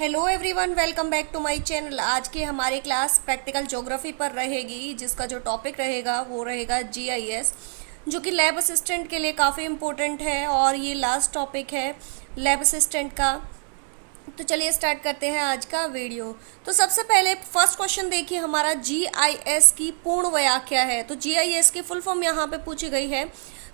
Hello everyone, welcome back to my channel. आज की हमारी क्लास प्रैक्टिकल ज्योग्राफी पर रहेगी, जिसका जो टॉपिक रहेगा वो रहेगा जीआईएस, जो कि लैब असिस्टेंट के लिए काफ़ी इम्पोर्टेंट है और ये लास्ट टॉपिक है लैब असिस्टेंट का। तो चलिए स्टार्ट करते हैं आज का वीडियो। तो सबसे पहले फर्स्ट क्वेश्चन देखिए, हमारा जीआईएस की पूर्ण व्याख्या है। तो जीआईएस की फुल फॉर्म यहाँ पे पूछी गई है।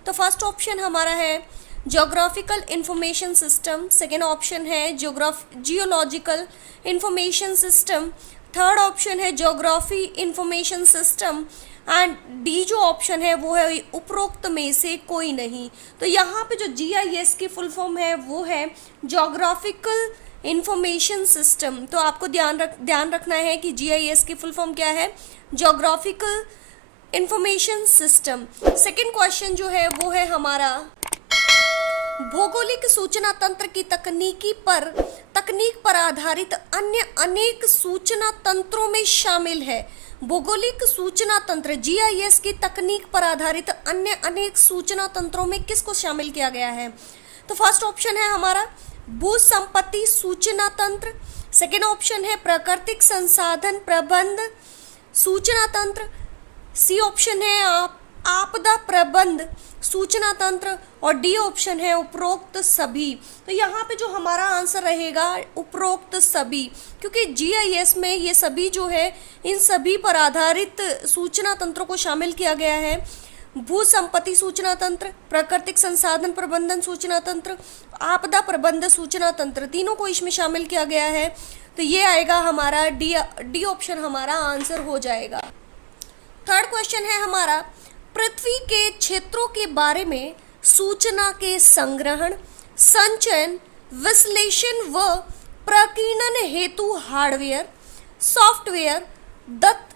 तो फर्स्ट ऑप्शन हमारा है geographical information system, second option है geological information system, third option है geography information system and D जो ऑप्शन है वो है उपरोक्त में से कोई नहीं। तो यहाँ पे जो जीआईएस की फुल फॉर्म है वो है ज्योग्राफिकल इंफॉर्मेशन सिस्टम। तो आपको ध्यान रखना है कि जीआईएस की फुल फॉर्म क्या है, geographical information system. Second question जो है वो है हमारा भौगोलिक सूचना तंत्र की तकनीक पर आधारित अन्य अनेक सूचना तंत्रों में शामिल है। भौगोलिक सूचना तंत्र जीआईएस की तकनीक पर आधारित अन्य अनेक सूचना तंत्रों में किसको शामिल किया गया है? तो फर्स्ट ऑप्शन है हमारा भू संपत्ति सूचना तंत्र, सेकेंड ऑप्शन है प्राकृतिक संसाधन प्रबंध सूचना तंत्र, सी ऑप्शन है आपदा प्रबंध सूचना तंत्र और डी ऑप्शन है उपरोक्त सभी। तो यहाँ पे जो हमारा आंसर रहेगा उपरोक्त सभी, क्योंकि जीआईएस में ये सभी जो है इन सभी पर आधारित सूचना तंत्रों को शामिल किया गया है। भू संपत्ति सूचना तंत्र, प्राकृतिक संसाधन प्रबंधन सूचना तंत्र, आपदा प्रबंध सूचना तंत्र, तीनों को इसमें शामिल किया गया है। तो ये आएगा हमारा डी ऑप्शन हमारा आंसर हो जाएगा। थर्ड क्वेश्चन है हमारा पृथ्वी के क्षेत्रों के बारे में सूचना के संग्रहण, संचयन, विश्लेषण व प्रकीर्णन हेतु हार्डवेयर, सॉफ्टवेयर दत्त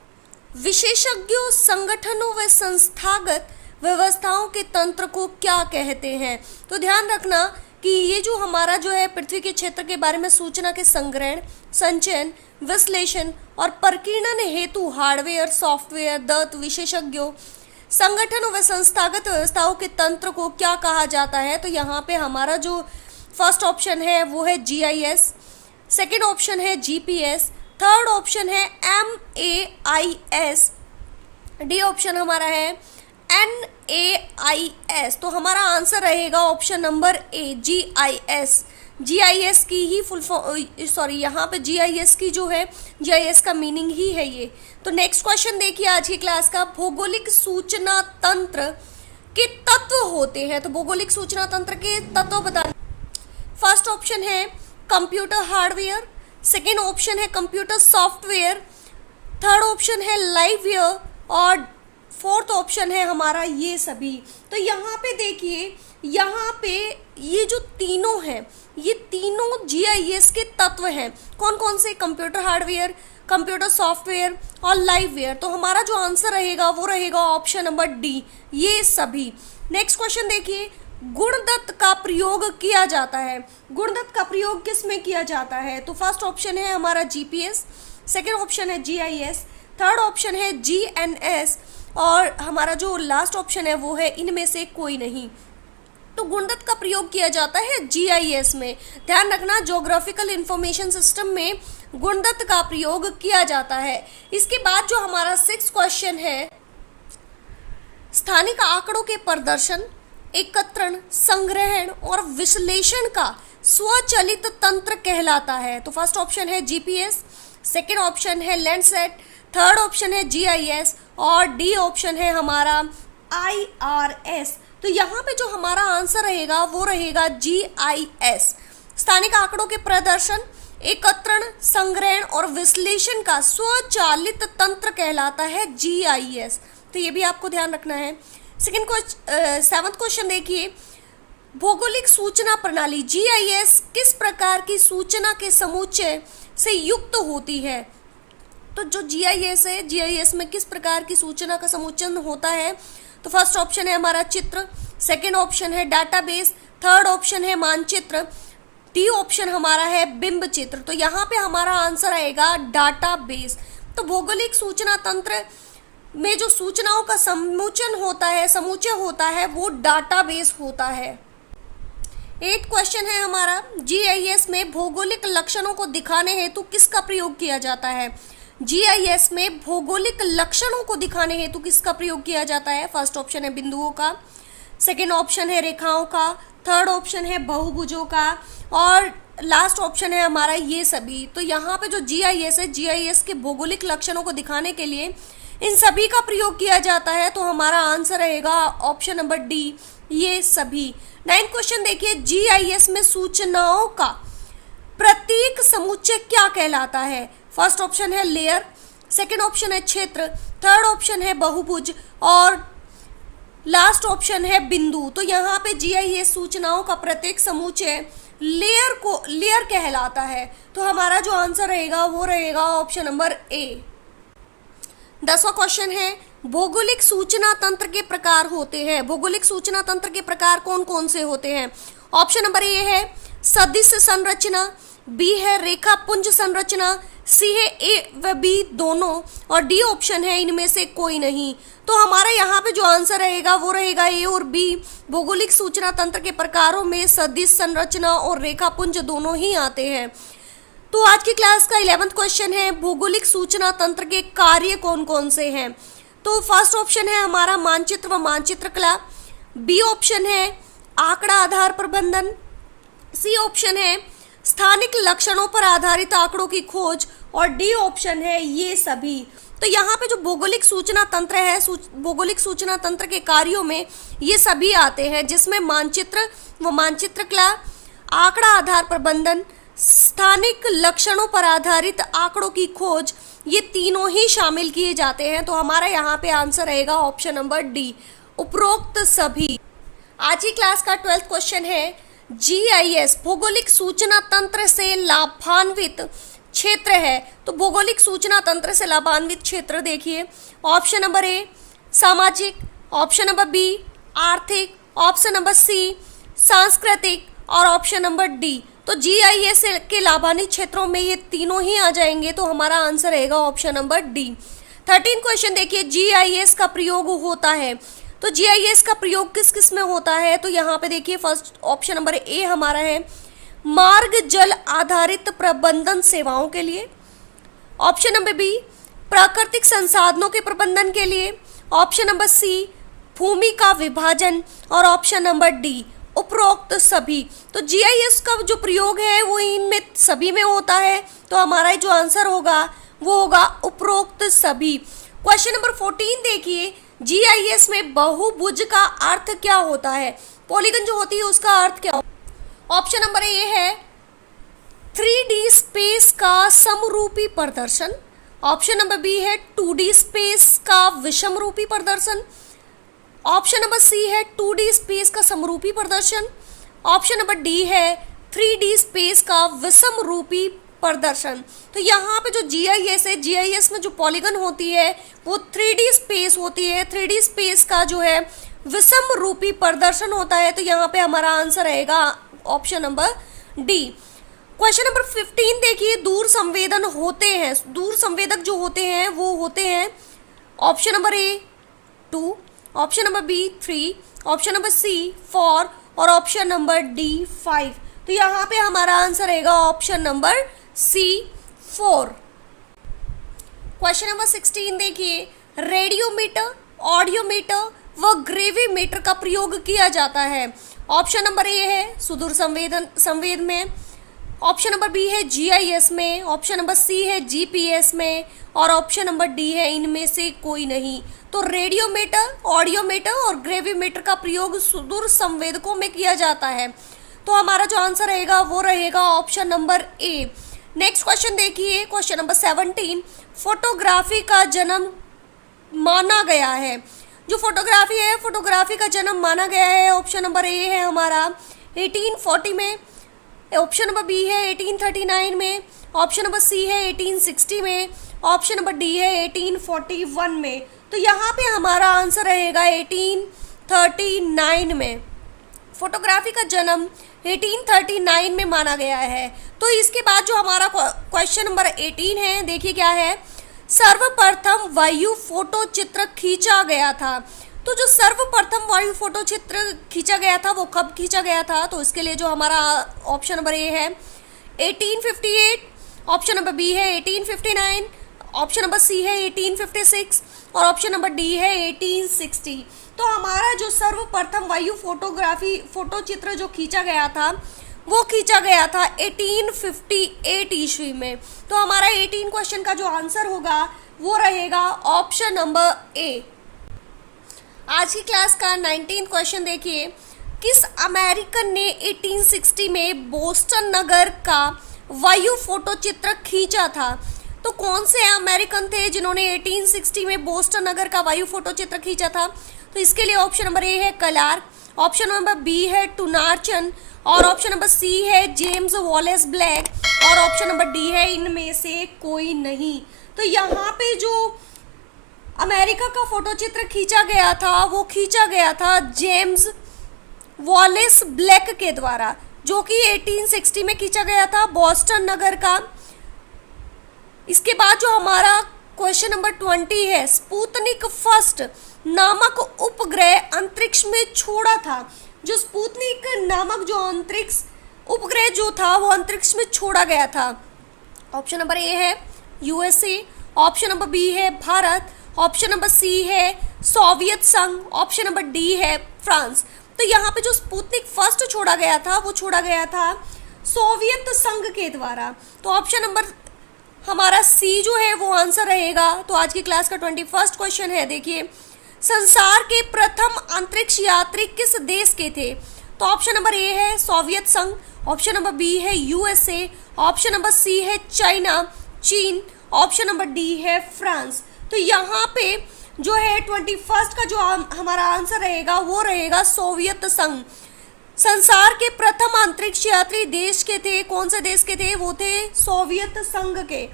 विशेषज्ञों, संगठनों व संस्थागत व्यवस्थाओं के तंत्र को क्या कहते हैं? तो ध्यान रखना कि ये जो हमारा जो है पृथ्वी के क्षेत्र के बारे में सूचना के संग्रहण, संचयन, विश्लेषण और प्रकीर्णन हेतु हार्डवेयर, सॉफ्टवेयर दत्त विशेषज्ञों, संगठनों व संस्थागत व्यवस्थाओं के तंत्र को क्या कहा जाता है? तो यहाँ पे हमारा जो फर्स्ट ऑप्शन है वो है जीआईएस, सेकेंड ऑप्शन है जीपीएस, थर्ड ऑप्शन है एमएआईएस, डी ऑप्शन हमारा है एनएआईएस। तो हमारा आंसर रहेगा ऑप्शन नंबर ए जीआईएस। जीआईएस की ही यहाँ पे जीआईएस की जो है जीआईएस का मीनिंग ही है ये। तो नेक्स्ट क्वेश्चन देखिए आज की क्लास का, भौगोलिक सूचना तंत्र के तत्व होते हैं। तो भौगोलिक सूचना तंत्र के तत्व बताना। फर्स्ट ऑप्शन है कंप्यूटर हार्डवेयर, सेकेंड ऑप्शन है कंप्यूटर सॉफ्टवेयर, थर्ड ऑप्शन है लाइववेयर और फोर्थ ऑप्शन है हमारा ये सभी। तो यहाँ पे देखिए, यहाँ पे ये जो तीनों हैं ये तीनों जीआईएस के तत्व हैं। कौन कौन से? कंप्यूटर हार्डवेयर, कंप्यूटर सॉफ्टवेयर और लाइववेयर। तो हमारा जो आंसर रहेगा वो रहेगा ऑप्शन नंबर डी, ये सभी। नेक्स्ट क्वेश्चन देखिए, गुणदत्त का प्रयोग किया जाता है। गुणदत्त का प्रयोग किस में किया जाता है? तो फर्स्ट ऑप्शन है हमारा जीपीएस, सेकेंड ऑप्शन है जीआईएस, थर्ड ऑप्शन है जीएनएस और हमारा जो लास्ट ऑप्शन है वो है इनमें से कोई नहीं। तो गुणदत्त का प्रयोग किया जाता है जीआईएस में। ध्यान रखना, ज्योग्राफिकल इंफॉर्मेशन सिस्टम में गुणदत्त का प्रयोग किया जाता है। इसके बाद जो हमारा सिक्स क्वेश्चन है, स्थानिक आंकड़ों के प्रदर्शन, एकत्रण, संग्रहण और विश्लेषण का स्वचालित तंत्र कहलाता है। तो फर्स्ट ऑप्शन है जीपीएस, सेकेंड ऑप्शन है लैंडसैट, थर्ड ऑप्शन है जीआईएस और डी ऑप्शन है हमारा आईआरएस। तो यहाँ पे जो हमारा आंसर रहेगा वो रहेगा जीआईएस। स्थानिक आंकड़ों के प्रदर्शन, एकत्रण, संग्रहण और विश्लेषण का स्वचालित तंत्र कहलाता है जीआईएस। तो ये भी आपको ध्यान रखना है। सेवंथ क्वेश्चन देखिए, भौगोलिक सूचना प्रणाली जीआईएस किस प्रकार की सूचना के समुच्चय से युक्त होती है? तो जो जीआईएस है, जीआईएस में किस प्रकार की सूचना का समुच्चय होता है? तो फर्स्ट ऑप्शन है हमारा चित्र, सेकेंड ऑप्शन है डाटाबेस, थर्ड ऑप्शन है मानचित्र, डी ऑप्शन हमारा है बिंब चित्र। तो यहाँ पे हमारा आंसर आएगा डाटाबेस। तो भौगोलिक सूचना तंत्र में जो सूचनाओं का समुच्चय होता है वो डाटाबेस होता है। 8 क्वेश्चन है हमारा, जीआईएस में भौगोलिक लक्षणों को दिखाने हेतु किसका प्रयोग किया जाता है? जीआईएस में भौगोलिक लक्षणों को दिखाने हेतु किसका प्रयोग किया जाता है? फर्स्ट ऑप्शन है बिंदुओं का, सेकेंड ऑप्शन है रेखाओं का, थर्ड ऑप्शन है बहुभुजों का और लास्ट ऑप्शन है हमारा ये सभी। तो यहाँ पे जो जीआईएस है, जीआईएस के भौगोलिक लक्षणों को दिखाने के लिए इन सभी का प्रयोग किया जाता है। तो हमारा आंसर रहेगा ऑप्शन नंबर डी, ये सभी। 9 क्वेश्चन देखिए, जीआईएस में सूचनाओं का प्रतीक समुच्चय क्या कहलाता है? फर्स्ट ऑप्शन है लेयर, सेकेंड ऑप्शन है क्षेत्र, थर्ड ऑप्शन है बहुभुज और लास्ट ऑप्शन है बिंदु। तो यहाँ पे जीआईएस सूचनाओं का प्रत्येक समुच्चय लेयर कहलाता है। तो हमारा जो आंसर रहेगा वो रहेगा ऑप्शन नंबर ए। 10वां क्वेश्चन है, भौगोलिक सूचना तंत्र के प्रकार होते हैं। भौगोलिक सूचना तंत्र के प्रकार कौन कौन से होते हैं? ऑप्शन नंबर ए है सदिश संरचना, बी है रेखापुंज संरचना, सी है ए व बी दोनों और डी ऑप्शन है इनमें से कोई नहीं। तो हमारा यहाँ पे जो आंसर रहेगा वो रहेगा ए और बी। भौगोलिक सूचना तंत्र के प्रकारों में सदिश संरचना और रेखापुंज दोनों ही आते हैं। तो आज की क्लास का 11वां क्वेश्चन है, भौगोलिक सूचना तंत्र के कार्य कौन कौन से हैं? तो फर्स्ट ऑप्शन है हमारा मानचित्र व मानचित्र कला, बी ऑप्शन है आंकड़ा आधार प्रबंधन, सी ऑप्शन है स्थानिक लक्षणों पर आधारित आंकड़ों की खोज और डी ऑप्शन है ये सभी। तो यहाँ पे जो भौगोलिक सूचना तंत्र है, भौगोलिक सूचना तंत्र के कार्यों में ये सभी आते हैं, जिसमें मानचित्र व मानचित्र कला, आंकड़ा आधार प्रबंधन, स्थानिक लक्षणों पर आधारित आंकड़ों की खोज, ये तीनों ही शामिल किए जाते हैं। तो हमारा यहाँ पे आंसर रहेगा ऑप्शन नंबर डी, उपरोक्त सभी। आज की क्लास का 12वां क्वेश्चन है, जीआईएस भौगोलिक सूचना तंत्र से लाभान्वित क्षेत्र है। तो भौगोलिक सूचना तंत्र से लाभान्वित क्षेत्र देखिए, ऑप्शन नंबर ए सामाजिक, ऑप्शन नंबर बी आर्थिक, ऑप्शन नंबर सी सांस्कृतिक और ऑप्शन नंबर डी। तो जीआईएस के लाभान्वित क्षेत्रों में ये तीनों ही आ जाएंगे। तो हमारा आंसर रहेगा ऑप्शन नंबर डी। 13 क्वेश्चन देखिए, जीआईएस का प्रयोग होता है। तो जीआईएस का प्रयोग किस किस में होता है? तो यहाँ पे देखिए फर्स्ट ऑप्शन नंबर ए हमारा है मार्ग जल आधारित प्रबंधन सेवाओं के लिए, ऑप्शन नंबर बी प्राकृतिक संसाधनों के प्रबंधन के लिए, ऑप्शन नंबर सी भूमि का विभाजन और ऑप्शन नंबर डी उपरोक्त सभी। तो जीआईएस का जो प्रयोग है वो इनमें सभी में होता है। तो हमारा जो आंसर होगा वो होगा उपरोक्त सभी। क्वेश्चन नंबर 14 देखिए, जीआईएस में बहुभुज का अर्थ क्या होता है? पॉलीगन जो होती है उसका अर्थ क्या होता है? ऑप्शन नंबर ए है 3D स्पेस का समरूपी प्रदर्शन, ऑप्शन नंबर बी है 2D स्पेस का विषमरूपी प्रदर्शन, ऑप्शन नंबर सी है 2D स्पेस का समरूपी प्रदर्शन, ऑप्शन नंबर डी है 3D स्पेस का विषमरूपी प्रदर्शन। तो यहाँ पे जो जीआईएस है, जीआईएस में जो पॉलीगन होती है वो 3D स्पेस होती है, 3D स्पेस का जो है विषम रूपी प्रदर्शन होता है। तो यहाँ पे हमारा आंसर रहेगा option number D. Question number 15 देखिए, दूर संवेदन होते हैं, दूर संवेदक जो होते हैं वो होते हैं option number A 2, option number B 3, option number C 4 और ऑप्शन नंबर डी 5। तो यहाँ पे हमारा आंसर रहेगा option number C 4। Question number 16 देखिए, रेडियोमीटर, ऑडियोमीटर व ग्रेविमीटर का प्रयोग किया जाता है। ऑप्शन नंबर ए है सुदूर संवेद में, ऑप्शन नंबर बी है जीआईएस में, ऑप्शन नंबर सी है जीपीएस में और ऑप्शन नंबर डी है इनमें से कोई नहीं। तो रेडियोमीटर, ऑडियोमीटर और ग्रेविमीटर का प्रयोग सुदूर संवेदकों में किया जाता है। तो हमारा जो आंसर रहेगा वो रहेगा ऑप्शन नंबर ए। नेक्स्ट क्वेश्चन देखिए, क्वेश्चन नंबर 17, फोटोग्राफी का जन्म माना गया है। जो फोटोग्राफी है, फोटोग्राफी का जन्म माना गया है, ऑप्शन नंबर ए है हमारा 1840 में, ऑप्शन नंबर बी है 1839 में, ऑप्शन नंबर सी है 1860 में, ऑप्शन नंबर डी है 1841 में। तो यहाँ पे हमारा आंसर रहेगा 1839 में। फोटोग्राफी का जन्म 1839 में माना गया है। तो इसके बाद जो हमारा क्वेश्चन नंबर 18 है, देखिए क्या है, सर्वप्रथम वायु फोटो चित्र खींचा गया था। तो जो सर्वप्रथम वायु फोटो चित्र खींचा गया था वो कब खींचा गया था? तो इसके लिए जो हमारा ऑप्शन नंबर ए है 1858, ऑप्शन नंबर बी है 1859, ऑप्शन नंबर सी है 1856 और ऑप्शन नंबर डी है 1860। तो हमारा जो सर्वप्रथम वायु फोटो चित्र जो खींचा गया था वो खींचा गया था 1858 ईस्वी में। तो हमारा 18 क्वेश्चन का जो आंसर होगा वो रहेगा ऑप्शन नंबर ए। आज की क्लास का 19 क्वेश्चन देखिए, किस अमेरिकन ने 1860 में बोस्टन नगर का वायु फोटो चित्र खींचा था? तो कौन से अमेरिकन थे जिन्होंने 1860 में बोस्टन नगर का वायु फोटो चित्र खींचा था? तो इसके लिए ऑप्शन नंबर ए है क्लार्क, ऑप्शन नंबर बी है टूनार्चन और ऑप्शन नंबर सी है जेम्स वॉलेस ब्लैक और ऑप्शन नंबर डी है इनमें से कोई नहीं। तो यहाँ पे जो अमेरिका का फोटो चित्र खींचा गया था वो खींचा गया था जेम्स वॉलेस ब्लैक के द्वारा, जो कि 1860 में खींचा गया था बोस्टन नगर का। इसके बाद जो हमारा क्वेश्चन नंबर 20 है, स्पुतनिक फर्स्ट नामक उपग्रह अंतरिक्ष में छोड़ा था। जो स्पुतनिक नामक जो अंतरिक्ष उपग्रह जो था वो अंतरिक्ष में छोड़ा गया था। ऑप्शन नंबर ए है यूएसए, ऑप्शन नंबर बी है भारत, ऑप्शन नंबर सी है सोवियत संघ, ऑप्शन नंबर डी है फ्रांस। तो यहाँ पे जो स्पुतनिक फर्स्ट छोड़ा गया था वो छोड़ा गया था सोवियत संघ के द्वारा। तो ऑप्शन नंबर हमारा सी जो है वो आंसर रहेगा। तो आज की क्लास का 21st क्वेश्चन है, देखिए, संसार के प्रथम अंतरिक्ष यात्री किस देश के थे? तो ऑप्शन नंबर ए है सोवियत संघ, ऑप्शन नंबर बी है यूएसए, ऑप्शन नंबर सी है चाइना चीन, ऑप्शन नंबर डी है फ्रांस। तो यहाँ पे जो है 21st का जो हमारा आंसर रहेगा वो रहेगा सोवियत संघ। संसार के प्रथम अंतरिक्ष यात्री देश के थे, कौन से देश के थे? वो थे सोवियत संघ के।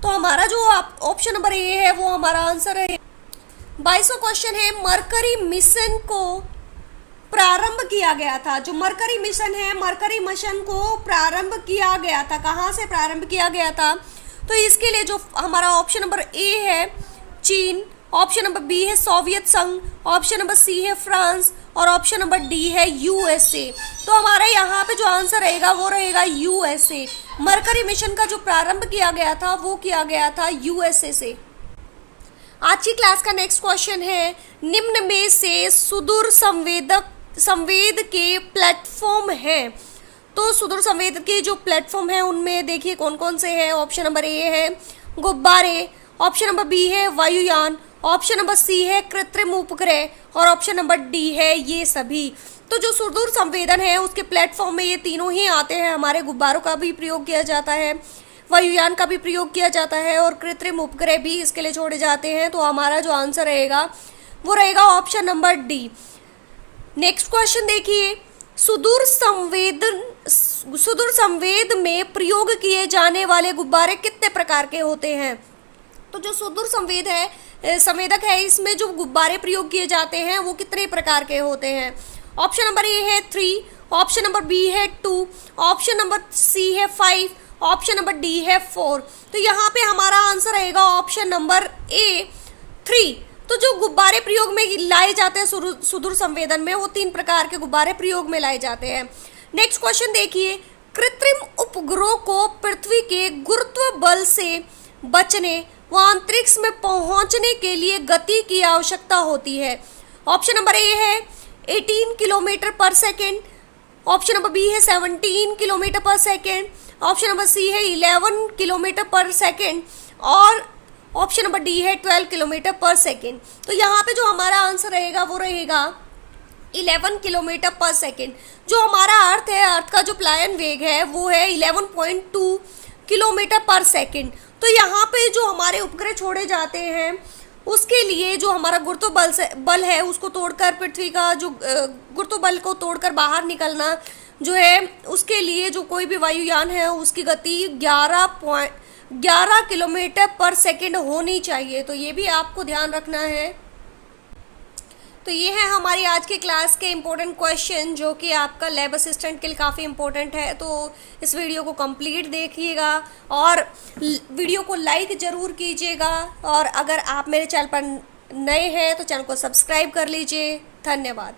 तो हमारा जो ऑप्शन नंबर ए है वो हमारा आंसर है। 22वां क्वेश्चन है, मरकरी मिशन को प्रारंभ किया गया था। जो मरकरी मिशन है, मरकरी मिशन को प्रारंभ किया गया था, कहाँ से प्रारंभ किया गया था? तो इसके लिए जो हमारा ऑप्शन नंबर ए है चीन, ऑप्शन नंबर बी है सोवियत संघ, ऑप्शन नंबर सी है फ्रांस और ऑप्शन नंबर डी है यूएसए। तो हमारा यहाँ पे जो आंसर रहेगा वो रहेगा यूएसए। मरकरी मिशन का जो प्रारंभ किया गया था वो किया गया था यूएसए से। आज की क्लास का नेक्स्ट क्वेश्चन है, निम्न में से सुदूर संवेद के प्लेटफॉर्म हैं। तो सुदूर संवेद के जो प्लेटफॉर्म है उनमें देखिए कौन कौन से हैं। ऑप्शन नंबर ए है गुब्बारे, ऑप्शन नंबर बी है वायुयान, ऑप्शन नंबर सी है कृत्रिम उपग्रह और ऑप्शन नंबर डी है ये सभी। तो जो सुदूर संवेदन है उसके प्लेटफॉर्म में ये तीनों ही आते हैं। हमारे गुब्बारों का भी प्रयोग किया जाता है, वायुयान का भी प्रयोग किया जाता है और कृत्रिम उपग्रह भी इसके लिए छोड़े जाते हैं। तो हमारा जो आंसर रहेगा वो रहेगा option number D. Next question देखिए, सुदूर संवेद में प्रयोग किए जाने वाले गुब्बारे कितने प्रकार के होते हैं? तो जो सुदूर संवेदक है इसमें जो गुब्बारे प्रयोग किए जाते हैं वो कितने प्रकार के होते हैं? ऑप्शन नंबर ए है 3, ऑप्शन नंबर बी है 2, ऑप्शन नंबर सी है 5, ऑप्शन नंबर डी है 4। तो यहाँ पे हमारा आंसर रहेगा ऑप्शन नंबर ए 3। तो जो गुब्बारे प्रयोग में लाए जाते हैं सुदूर संवेदन में वो 3 प्रकार के गुब्बारे प्रयोग में लाए जाते हैं। नेक्स्ट क्वेश्चन देखिए, कृत्रिम उपग्रह को पृथ्वी के गुरुत्व बल से बचने व अंतरिक्ष में पहुंचने के लिए गति की आवश्यकता होती है। ऑप्शन नंबर ए है 18 किलोमीटर पर सेकेंड, ऑप्शन नंबर बी है 17 किलोमीटर पर सेकेंड, ऑप्शन नंबर सी है 11 किलोमीटर पर सेकेंड और ऑप्शन नंबर डी है 12 किलोमीटर पर सेकेंड। तो यहाँ पे जो हमारा आंसर रहेगा वो रहेगा 11 किलोमीटर पर सेकेंड। जो हमारा अर्थ है, अर्थ का जो प्लायन वेग है वो है 11.2 किलोमीटर पर सेकेंड। तो यहाँ पे जो हमारे उपग्रह छोड़े जाते हैं उसके लिए जो हमारा गुरुत्व बल है उसको तोड़कर पृथ्वी का जो गुरुत्व बल को तोड़कर बाहर निकलना जो है उसके लिए जो कोई भी वायुयान है उसकी गति 11 किलोमीटर पर सेकेंड होनी चाहिए। तो ये भी आपको ध्यान रखना है। तो ये है हमारी आज के क्लास के इम्पोर्टेंट क्वेश्चन जो कि आपका लैब असिस्टेंट के लिए काफ़ी इम्पोर्टेंट है। तो इस वीडियो को कंप्लीट देखिएगा और वीडियो को लाइक ज़रूर कीजिएगा। और अगर आप मेरे चैनल पर नए हैं तो चैनल को सब्सक्राइब कर लीजिए। धन्यवाद।